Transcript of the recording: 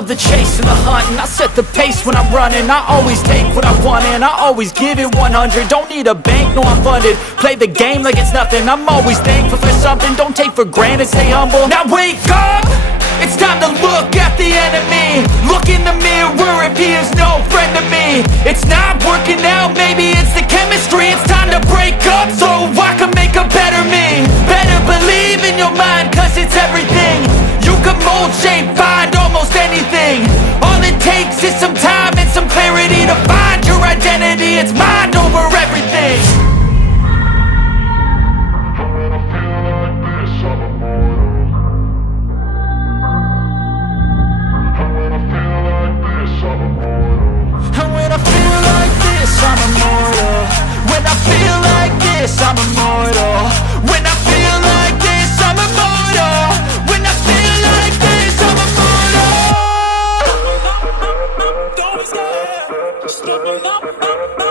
love the chase and the hunt, and I set the pace when I'm running. I always take what I want and I always give it 100. Don't need a bank, no I'm funded. Play the game like it's nothing. I'm always thankful for something. Don't take for granted, stay humble. Now wake up! It's time to look at the enemy. Look in the mirror if he is no friend to me. It's not working out, maybe it's the chemistry. It's time to break up so I can make a better me. Better believe in your mind, cause it's everything. You can mold, shape, find almost anything. All it takes is some time and some clarity to find your identity. It's mind over everything. I'm immortal. When I feel like this, I'm immortal. When I feel like this, I'm immortal. When I feel like this, I'm immortal. Don't be scared. Stepping up.